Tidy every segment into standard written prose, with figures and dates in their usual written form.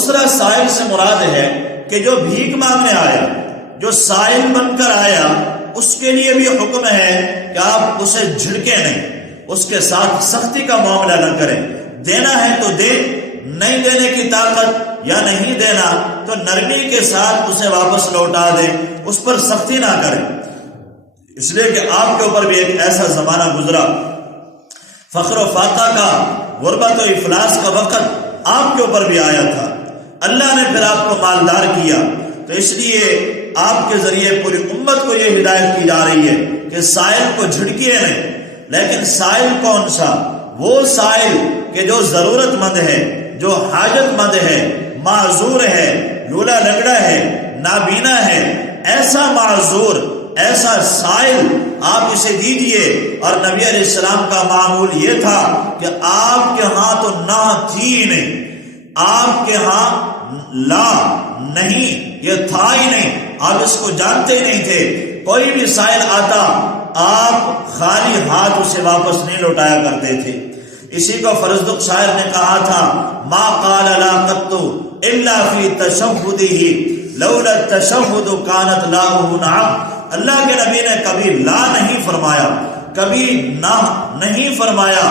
دوسرا سائل سے مراد ہے کہ جو بھیک مانگنے آیا، جو سائل بن کر آیا، اس کے لیے بھی حکم ہے کہ آپ اسے جھڑکے نہیں، اس کے ساتھ سختی کا معاملہ نہ کریں۔ دینا ہے تو دے، نہیں دینے کی طاقت یا نہیں دینا تو نرمی کے ساتھ اسے واپس لوٹا دیں، اس پر سختی نہ کریں، اس لیے کہ آپ کے اوپر بھی ایک ایسا زمانہ گزرا، فقر و فاقہ کا، غربت و افلاس کا وقت آپ کے اوپر بھی آیا تھا۔ اللہ نے پھر آپ کو مالدار کیا، تو اس لیے آپ کے ذریعے پوری امت کو یہ ہدایت کی جا رہی ہے کہ سائل کو جھڑکیے نہیں۔ لیکن سائل کون سا؟ وہ سائل کہ جو ضرورت مند ہے، جو حاجت مند ہے، معذور ہے، لولا لنگڑا ہے، نابینا ہے، ایسا معذور، ایسا سائل آپ اسے دیجئے۔ اور نبی علیہ السلام کا معمول یہ تھا کہ آپ کے ہاں تو نہ تھی ہی نہیں، آپ کے ہاں لا نہیں، یہ تھا ہی نہیں، آپ اس کو جانتے ہی نہیں تھے۔ کوئی بھی سائل آتا آپ خالی ہاتھ اسے واپس نہیں لوٹایا کرتے تھے۔ اسی کو فرزدق شاعر نے کہا تھا، ما قال لا قط الا فی تشہدہ لولا التشہد کانت لاہ نعم۔ اللہ کے نبی نے کبھی لا نہیں فرمایا، کبھی نہ نہیں فرمایا۔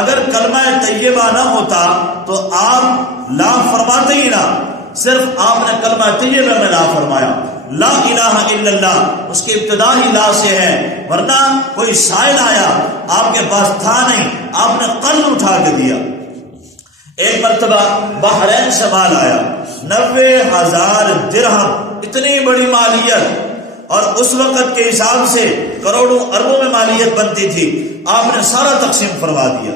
اگر کلمہ طیبہ نہ ہوتا تو آپ لا فرماتے ہی نہ، صرف آپ نے کلمہ طیبہ میں لا فرمایا، لا الہ الا اللہ، اس کی ابتدا ہی لا سے ہے۔ ورنہ کوئی سائل آیا آپ کے پاس تھا نہیں، آپ نے قرض اٹھا کے دیا۔ ایک مرتبہ بحرین سے مال آیا، 90,000 درہم، اتنی بڑی مالیت، اور اس وقت کے حساب سے کروڑوں اربوں میں مالیت بنتی تھی۔ آپ نے سارا تقسیم فرما دیا،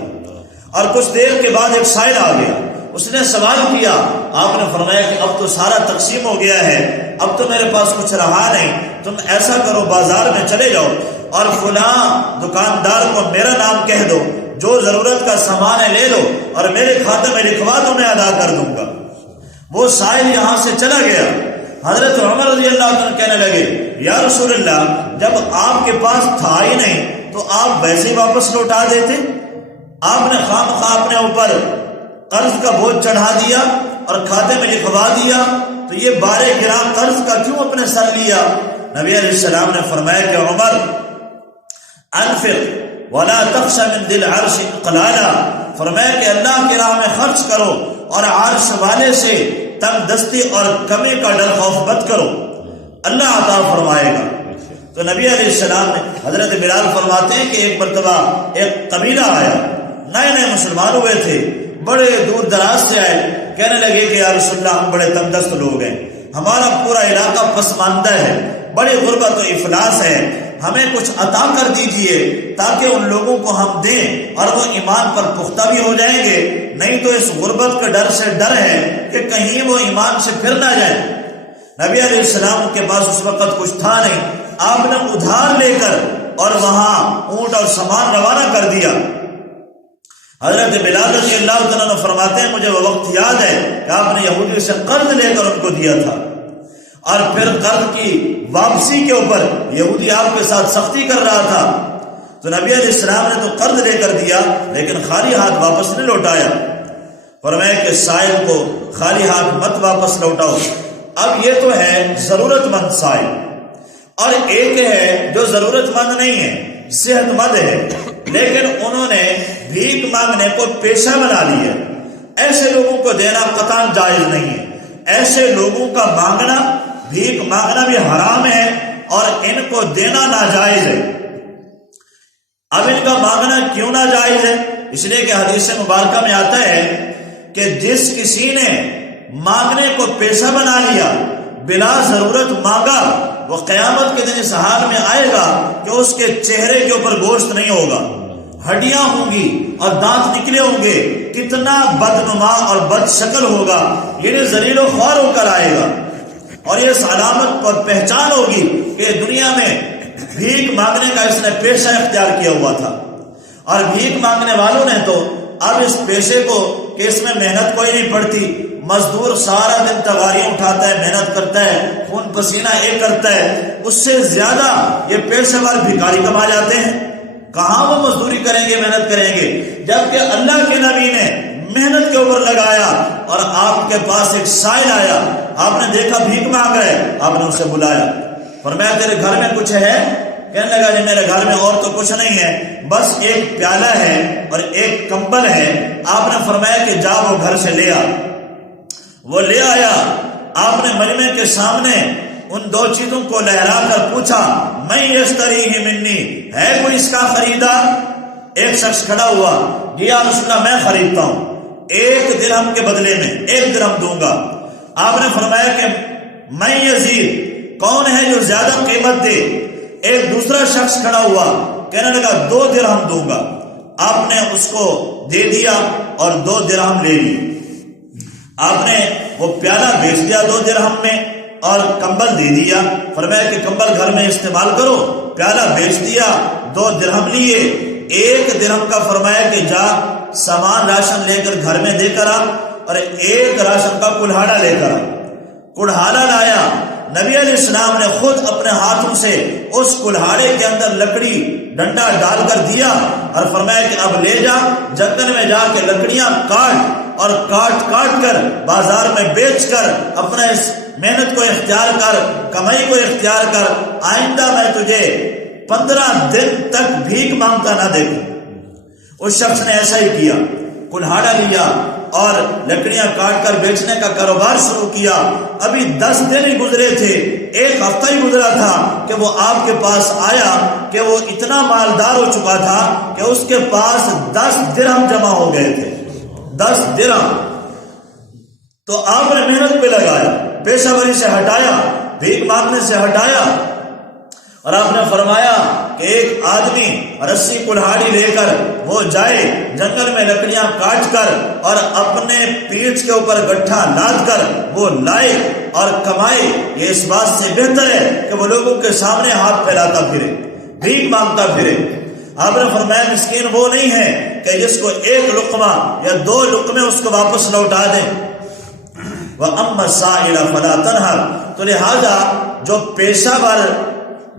اور کچھ دیر کے بعد ایک سائل آ گیا، اس نے سوال کیا، آپ نے فرمایا کہ اب تو سارا تقسیم ہو گیا ہے، اب تو میرے پاس کچھ رہا نہیں، تم ایسا کرو بازار میں چلے جاؤ اور فلاں دکاندار کو میرا نام کہہ دو، جو ضرورت کا سامان ہے لے لو اور میرے کھاتے میں لکھوا دو، میں ادا کر دوں گا۔ وہ سائل یہاں سے چلا گیا۔ حضرت عمر رضی اللہ عنہ کہنے لگے، یا رسول اللہ، جب آپ کے پاس تھا ہی نہیں تو آپ ویسے ہی واپس لوٹا دیتے؟ آپ نے خواہ اپنے اوپر قرض کا بوجھ چڑھا دیا اور کھاتے میں لکھوا دیا، تو یہ بارے گراں قرض کا کیوں اپنے سر لیا؟ نبی علیہ السلام نے فرمایا کہ عمر، انفق ولا تخش من ذی العرش اقلالا، فرمایا کہ اللہ کی راہ میں خرچ کرو اور عرش والے سے تنگ دستی اور کمی کا ڈر خوف مت کرو، اللہ عطا فرمائے گا۔ تو نبی علیہ السلام نے، حضرت بلال فرماتے ہیں کہ ایک مرتبہ ایک قبیلہ آیا، نئے نئے مسلمان ہوئے تھے، بڑے دور دراز سے آئے، کہنے لگے کہ یا رسول اللہ، ہم بڑے تنگ دست لوگ ہیں، ہمارا پورا علاقہ پسماندہ ہے، بڑی غربت و افلاس ہے، ہمیں کچھ عطا کر دیجئے تاکہ ان لوگوں کو ہم دیں اور وہ ایمان پر پختہ بھی ہو جائیں گے، نہیں تو اس غربت کے ڈر سے ڈر ہے کہ کہیں وہ ایمان سے پھر نہ جائیں۔ نبی علیہ السلام کے پاس اس وقت کچھ تھا نہیں، آپ نے ادھار لے کر اور وہاں اونٹ اور سامان روانہ کر دیا۔ حضرت بلال رضی اللہ عنہ فرماتے ہیں، مجھے وہ وقت یاد ہے کہ آپ نے یہودی سے قرض لے کر ان کو دیا تھا، اور پھر قرض کی واپسی کے اوپر یہودی آپ کے ساتھ سختی کر رہا تھا، تو نبی علیہ السلام نے تو قرض لے کر دیا لیکن خالی ہاتھ واپس نہیں لوٹایا، فرمایا کہ سائل کو خالی ہاتھ مت واپس لوٹاؤ۔ اب یہ تو ہے ضرورت مند سائل، اور ایک ہے جو ضرورت مند نہیں ہے، صحت مند ہے، لیکن انہوں نے بھیک مانگنے کو پیشہ بنا لیا۔ ایسے لوگوں کو دینا قطعاً جائز نہیں ہے، ایسے لوگوں کا مانگنا، بھیک مانگنا بھی حرام ہے اور ان کو دینا ناجائز ہے۔ اب ان کا مانگنا کیوں ناجائز ہے؟ اس لیے کہ حدیث مبارکہ میں آتا ہے کہ جس کسی نے مانگنے کو پیشہ بنا لیا، بلا ضرورت مانگا، وہ قیامت کے دن اس حال میں آئے گا کہ اس کے چہرے کے اوپر گوشت نہیں ہوگا، ہڈیاں ہوں گی اور دانت نکلے ہوں گے، کتنا بدنما اور بد شکل ہوگا، یہ ذلیل و خوار ہو کر آئے گا۔ اور یہ اس علامت پر پہچان ہوگی کہ دنیا میں بھیک مانگنے کا اس نے پیشہ اختیار کیا ہوا تھا، اور بھیک مانگنے والوں نے تو اب اس پیشے کو کہ اس میں محنت کوئی نہیں پڑتی، مزدور سارا دن تغاریاں اٹھاتا ہے، محنت کرتا ہے، خون پسینہ ایک کرتا ہے، اس سے زیادہ یہ پیشے وار بھکاری کما جاتے ہیں۔ کہاں وہ مزدوری کریں گے، محنت کریں گے، جبکہ اللہ کے نبی نے محنت کے اوپر لگایا اور آپ کے پاس ایک سائل آیا، آپ نے دیکھا بھیک مانگ رہے، آپ نے اسے بلایا، فرمایا تیرے گھر میں کچھ ہے؟ کہنے لگا جی میرے گھر میں اور تو کچھ نہیں ہے، بس ایک پیالہ ہے اور ایک کمبل ہے۔ آپ نے فرمایا کہ جا وہ گھر سے لے آ۔ وہ لے آیا، آپ نے مجمع کے سامنے ان دو چیزوں کو لہرا کر پوچھا، میں یشتریہ منی، ہے کوئی اس کا خریدار؟ ایک شخص کھڑا ہوا، جی یا رسول اللہ میں خریدتا ہوں، 1 درہم کے بدلے میں 1 درہم دوں گا۔ آپ نے فرمایا کہ میں یزید، کون ہے جو زیادہ قیمت دے؟ ایک دوسرا شخص کھڑا ہوا، کہنے لگا 2 درہم دوں گا۔ آپ نے اس کو دے دیا اور 2 درہم لے لی۔ آپ نے وہ پیالہ بیچ دیا 2 درہم میں اور کمبل دے دیا، فرمایا کہ کمبل گھر میں استعمال کرو۔ پیالہ بیچ دیا، 2 درہم لیے، 1 درہم کا فرمایا کہ جا سامان راشن لے کر گھر میں دے کر آ، اور 1 راشن کا کلہاڑا لے کر آ۔ کلہاڑا لایا، نبی علیہ السلام نے خود اپنے ہاتھوں سے اس کلہاڑے کے اندر لکڑی ڈنڈا ڈال کر دیا اور فرمایا کہ اب لے جا، جنگل میں جا کے لکڑیاں کاٹ اور کاٹ کر بازار میں بیچ کر اپنا اس محنت کو اختیار کر، کمائی کو اختیار کر، آئندہ میں تجھے 15 دن تک بھیک مانگتا نہ دیکھوں۔ اس شخص نے ایسا ہی کیا، کلہاڑا لیا اور لکڑیاں کاٹ کر بیچنے کا کاروبار شروع کیا۔ ابھی 10 دن ہی گزرے تھے، 1 ہفتہ ہی گزرا تھا کہ وہ آپ کے پاس آیا کہ وہ اتنا مالدار ہو چکا تھا کہ اس کے پاس 10 درہم جمع ہو گئے تھے، 10 درہم۔ تو آپ نے محنت پہ لگایا، پیشہ وری سے ہٹایا، بھیک مانگنے سے ہٹایا، اور آپ نے فرمایا کہ ایک آدمی رسی کلہاڑی لے کر وہ جائے جنگل میں لکڑیاں کاٹ کر اور اپنے پیٹھ کے اوپر گٹھا لاد کر وہ لائے اور کمائے، یہ اس بات سے بہتر ہے کہ وہ لوگوں کے سامنے ہاتھ پھیلاتا پھرے، بھیک مانگتا پھرے۔ آپ نے فرمایا مسکین وہ نہیں ہے کہ جس کو 1 لقمہ یا 2 لقمے اس کو واپس لوٹا دیں۔ وَأَمَّا السَّائِلَ فَلَا تَنْهَرْ، تو لہذا جو پیشہ ور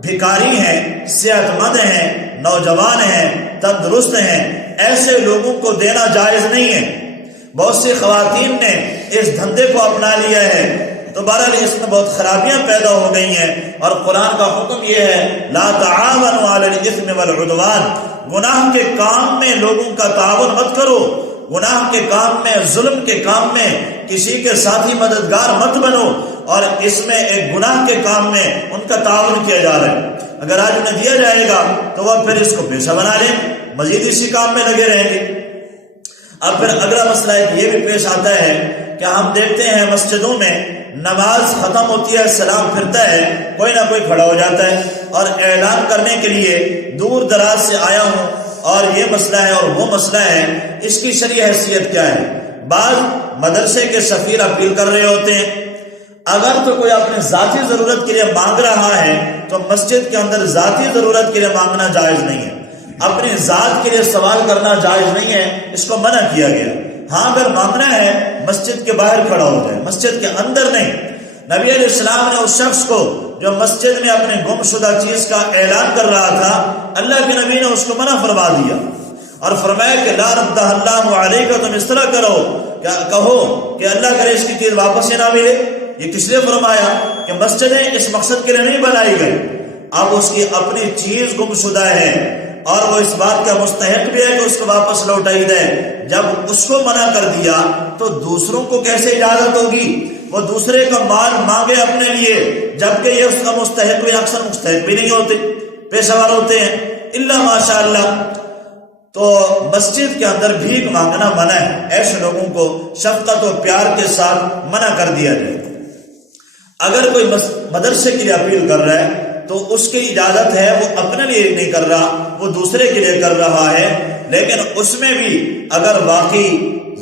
بھکاری ہیں، صحت مند ہیں، نوجوان ہیں، تندرست ہیں، ایسے لوگوں کو دینا جائز نہیں ہے۔ بہت سی خواتین نے اس دھندے کو اپنا لیا ہے، تو بہرحال اس میں بہت خرابیاں پیدا ہو گئی ہیں، اور قرآن کا حکم یہ ہے لا تعاونوا علی الاثم والعدوان، گناہ کے کام میں لوگوں کا تعاون مت کرو، گناہ کے کام میں، ظلم کے کام میں کسی کے ساتھی مددگار مت بنو، اور اس میں ایک گناہ کے کام میں ان کا تعاون کیا جا رہا ہے۔ اگر آج انہیں دیا جائے گا تو وہ پھر اس کو پیشہ بنا لیں، مزید اسی کام میں لگے رہیں گے۔ اب پھر اگلا مسئلہ ایک یہ بھی پیش آتا ہے کہ ہم دیکھتے ہیں مسجدوں میں نماز ختم ہوتی ہے، سلام پھرتا ہے، کوئی نہ کوئی کھڑا ہو جاتا ہے اور اعلان کرنے کے لیے دور دراز سے آیا ہوں اور یہ مسئلہ ہے اور وہ مسئلہ ہے، اس کی شرعی حیثیت کیا ہے؟ بعض مدرسے کے سفیر اپیل کر رہے ہوتے ہیں، اگر تو کوئی اپنے ذاتی ضرورت کے لیے مانگ رہا ہے تو مسجد کے اندر ذاتی ضرورت کے لیے مانگنا جائز نہیں ہے، اپنی ذات کے لیے سوال کرنا جائز نہیں ہے، اس کو منع کیا گیا۔ ہاں اگر مانگنا ہے مسجد کے باہر کھڑا ہو جائے، مسجد کے اندر نہیں۔ نبی علیہ السلام نے اس شخص کو جو مسجد میں اپنے گم شدہ چیز کا اعلان کر رہا تھا، اللہ کے نبی نے اس کو منع فرما دیا اور فرمایا کہ لا رد اللہ علیہ، تم اس طرح کرو، کیا کہو کہ اللہ کرے اس کی چیز واپس ہی نہ ملے۔ یہ کس لیے فرمایا کہ مسجدیں اس مقصد کے لیے نہیں بنائی گئی، اب اس کی اپنی چیز گم شدہ ہے اور وہ اس بات کا مستحق بھی ہے کہ اس کو واپس لوٹائی دے۔ جب اس کو منع کر دیا تو دوسروں کو کیسے اجازت ہوگی؟ وہ دوسرے کا مال مانگے اپنے لیے، جبکہ یہ اس کا مستحق بھی، اکثر مستحق بھی نہیں ہوتے، پیشہ ور ہوتے ہیں الا ماشاء اللہ۔ تو مسجد کے اندر بھیک مانگنا منع ہے، ایسے لوگوں کو شفقت و پیار کے ساتھ منع کر دیا جائے۔ اگر کوئی مدرسے کے لیے اپیل کر رہا ہے تو اس کی اجازت ہے، وہ اپنے لیے نہیں کر رہا، وہ دوسرے کے لیے کر رہا ہے، لیکن اس میں بھی اگر واقعی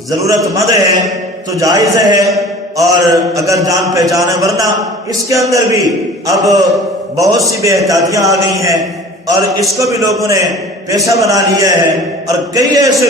ضرورت مند ہے تو جائز ہے، اور اگر جان پہچان ہے، ورنہ اس کے اندر بھی اب بہت سی بے احتیاطیاں آ گئی ہیں اور اس کو بھی لوگوں نے پیشہ بنا لیا ہے، اور کئی ایسے